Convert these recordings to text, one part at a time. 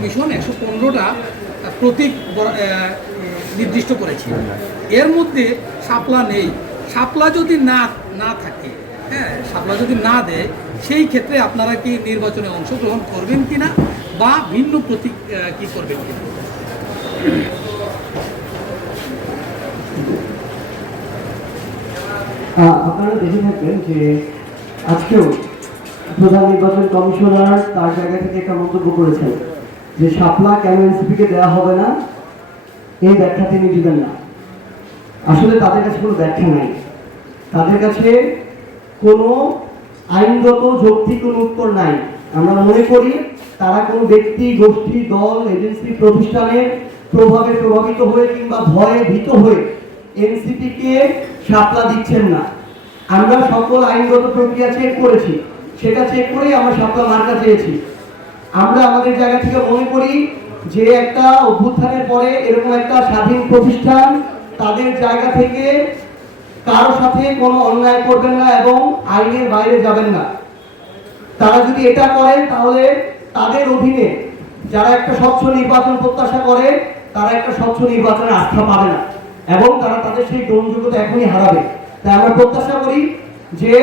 Commission একশো পনেরোটা প্রতীক নির্দিষ্ট করেছে। এর মধ্যে শাপলা নেই। শাপলা যদি না না থাকে হ্যাঁ শাপলা যদি না দেয় সেই ক্ষেত্রে আপনারা কি নির্বাচনে অংশগ্রহণ করবেন কিনা বা ভিন্ন প্রতীক কি করবেন আহ, আপনারা দেখে থাকবেন যে আজকেও প্রধান নির্বাচন কমিশনার তার জায়গা থেকে একটা মন্তব্য করেছেন। যে শাপলা কেন এনসিপিকে দেওয়া হবে না, এই ব্যাখ্যা তিনি দিবেন না। আসলে তাদের কাছে কোনো ব্যাখ্যা নাই। তাদের কাছে কোনো আইনগত, যৌক্তিক কোনো উত্তর নাই। আমরা মনে করি তারা কোনো ব্যক্তি, গোষ্ঠী, দল, এজেন্সি প্রতিষ্ঠানের প্রভাবে প্রভাবিত হয়ে কিংবা ভয়ে ভীত হয়ে এনসিপিকে সাপলা দিচ্ছেন না। আমরা সকল আইনগত প্রক্রিয়া চেক করেছি। সেটা চেক করেই আমরা সাপলা মার্কা চেয়েছি। আমরা আমাদের জায়গা থেকে মনে করি যে একটা অভ্যুত্থানের পরে এরকম একটা স্বাধীন প্রতিষ্ঠান তাদের জায়গা থেকে কারও সাথে কোনো অন্যায় করবেন না এবং আইনের বাইরে যাবেন না। তারা যদি এটা করেন তাহলে তাদের অধীনে যারা একটা স্বচ্ছ নির্বাচন প্রত্যাশা করে, তারা একটা স্বচ্ছ নির্বাচনের আস্থা পাবে না এবং তারা তাদের সেই গ্রহণযোগ্যতা এখনই হারাবে। তাই আমরা প্রত্যাশা করি যে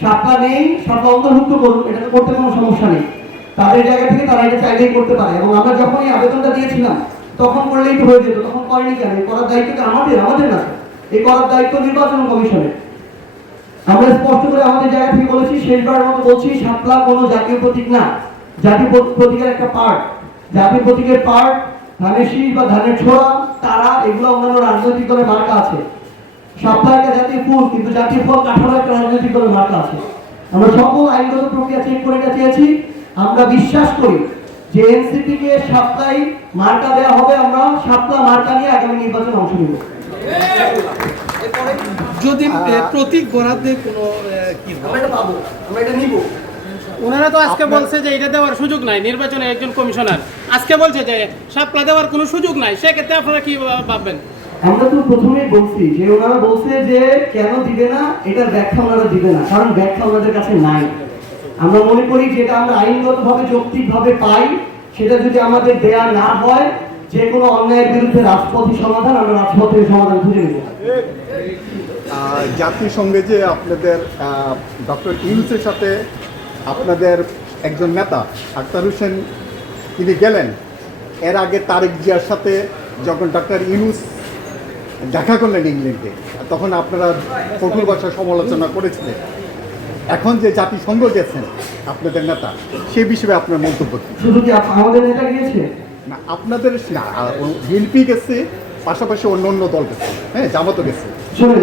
সাপলা নেই সাপলা অন্তর্ভুক্ত করুন এটা করতে কোনো সমস্যা নেই। তাদের জায়গা থেকে তারা এটা চাইলেই করতে পারে। এবং আমরা যখন এই আবেদনটা দিয়েছিলাম, তখন করলেই তো হয়ে যেত, তখন করেনি কেন? এই করার দায়িত্ব তো আমাদের? আমাদের না। এই করার দায়িত্ব নির্বাচন কমিশনের। আমরা স্পষ্ট করে আমাদের জায়গা থেকে বলেছি, শেষবারের মতো বলছি, শাপলা কোনো জাতীয় প্রতীক না। জাতীয় প্র- প্রতীকের একটা পার্ট। জাতীয় প্রতীকের পার্ট, ধানের শীষ বা ধানের ছোড়া তারা এগুলো অন্যান্য রাজনৈতিক দলের মার্কা আছে। শাপলা একটা জাতীয় ফুল, কিন্তু জাতীয় ফল কাঠামো একটা রাজনৈতিক দলের মার্কা আছে। আমরা সকল আইনগত প্রক্রিয়া চেক করে এটা চেয়েছি। আমরা বিশ্বাস করি যে এনসিপি কে সাপ্তাহে মার্কা দেওয়া হবে আমরা সাপ্তাহ মার্কা নিয়ে আগামী নির্বাচনে অংশ নিব। যদি প্রতীক বরাদ্দে কোনো কি? আমরা এটা পাবো আমরা এটা নিব। ওনারা তো আজকে বলছে যে এটা দেওয়ার সুযোগ নাই নির্বাচনে একজন কমিশনার। আজকে বলছে যে সাপলা দেওয়ার কোনো সুযোগ নাই সেক্ষেত্রে আপনারা কি ভাববেন? আমরা তো প্রথমেই বলছি যে ওনারা বলছে যে কেন দিবে না এটার ব্যাখ্যা ওনারা দিবে না কারণ ব্যাখ্যা ওনাদের কাছে নাই। আমরা মনে করি যেটা আমরা আইনগতভাবে, যৌক্তিকভাবে পাই, সেটা যদি আমাদের দেয়া না হয় যে কোনো অন্যায়ের বিরুদ্ধে রাজপথী সমাধান, আমরা রাজপথের সমাধান খুঁজে নেব। জাতিসংঘে যে আপনাদের ডক্টর ইউনুসের সাথে আপনাদের একজন নেতা, আক্তার হোসেন, তিনি গেলেন। এর আগে তারেক জিয়ার সাথে যখন ডক্টর ইউনুস দেখা করলেন ইংল্যান্ডে, তখন আপনারা কঠোর ভাষায় সমালোচনা করেছিলেন। এখন যে জাতিসংঘ গেছেন আপনাদের নেতা সে বিষয়ে আপনার মন্তব্য কি? শুধু কি আমাদের নেতা গিয়েছে? না আপনাদের না বিএনপি গেছে পাশাপাশি অন্য অন্য দল গেছে হ্যাঁ জামাতও গেছে।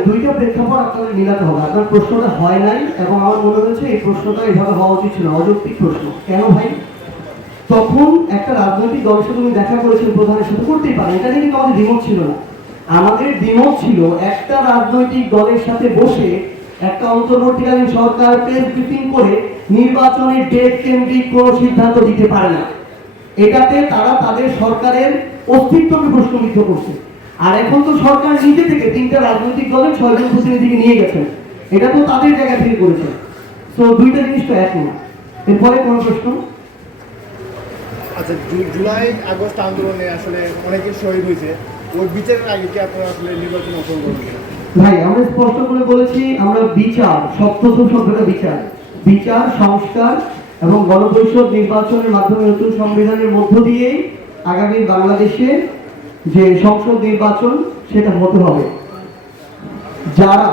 দুইটা প্রেক্ষাপট আপনাদের মিলাতে হবে। আপনার প্রশ্নটা হয় নাই এবং আমার মনে হয়েছে এই প্রশ্নটা এভাবে হওয়া উচিত ছিল অযৌক্তিক প্রশ্ন। কেন ভাই? তখন একটা রাজনৈতিক দলের সাথে উনি দেখা করেছেন প্রধানের সাথে করতেই পারেন। এটা নিয়ে কিন্তু আমাদের দ্বিমত ছিল না। আমাদের দ্বিমত ছিল একটা রাজনৈতিক দলের সাথে বসে একটা অন্তর্বর্তীকালীন সরকার প্রেস ব্রিফিং করে নির্বাচনের ডেট কেন্দ্রিক কোনো সিদ্ধান্ত দিতে পারে না। এটাতে তারা তাদের সরকারের অস্তিত্বকে প্রশ্নবিদ্ধ করছে। আর এখন তো সরকার নিজে থেকে তিনটা রাজনৈতিক দলের ছয়জন প্রতিনিধিকে নিয়ে গেছেন। এটা তো তাদের জায়গা থেকে করেছে। তো দুইটা জিনিস তো এক না। এরপরে কোনো প্রশ্ন? আচ্ছা জুলাই আগস্ট আন্দোলনে আসলে অনেকে শহীদ হয়েছে। ওই বিচারের আগে কি আপনারা আসলে নির্বাচন অংশগ্রহণ করবেন ভাই আমরা স্পষ্ট করে বিচার, সপ্তম সভ্যতা বিচার। বিচার, সংস্কার এবং গণপরিষদ নির্বাচনের মাধ্যমে নতুন সংবিধানের মধ্য দিয়েই আগামী বাংলাদেশে যে সংসদ নির্বাচন, সেটা হতে হবে। যারা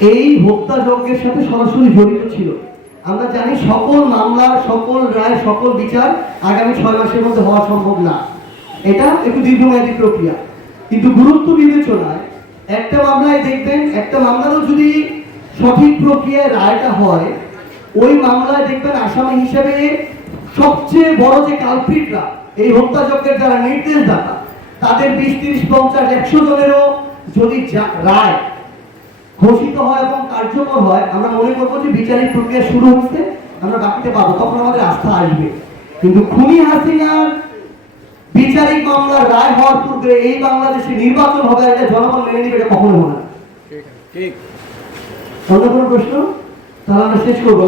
এই হত্যাযজ্ঞের সাথে সরাসরি জড়িত ছিল, আমরা জানি সকল মামলার, সকল রায়, সকল বিচার আগামী ছয় মাসের মধ্যে হওয়া সম্ভব না। এটা একটু দীর্ঘমেয়াদী প্রক্রিয়া। কিন্তু গুরুত্ব বিবেচনায় একটা মামলায় দেখবেন, একটা মামলারও যদি সঠিক প্রক্রিয়ায় রায়টা হয়, ওই মামলায় দেখবেন আসামি হিসেবে সবচেয়ে বড় যে কালপ্রিটরা এই হত্যাযজ্ঞের যারা নির্দেশদাতা, তাদের বিশ, তিরিশ, পঞ্চাশ, একশো জনেরও যদি রায় ঘোষিত হয় এবং কার্যকর হয়, আমরা মনে করব যে বিচারিক প্রক্রিয়া শুরু হচ্ছে, আমরা বাকিতে পাবো, তখন আমাদের আস্থা আসবে। কিন্তু খুনি হাসিনার বিচারিক মামলার রায় হওয়ার পূর্বে এই বাংলাদেশে নির্বাচন হবে এটা জনগণ মেনে নিবে এটা কখনো হবে না। ঠিক অন্য কোনো প্রশ্ন? তাহলে আমরা শেষ করব।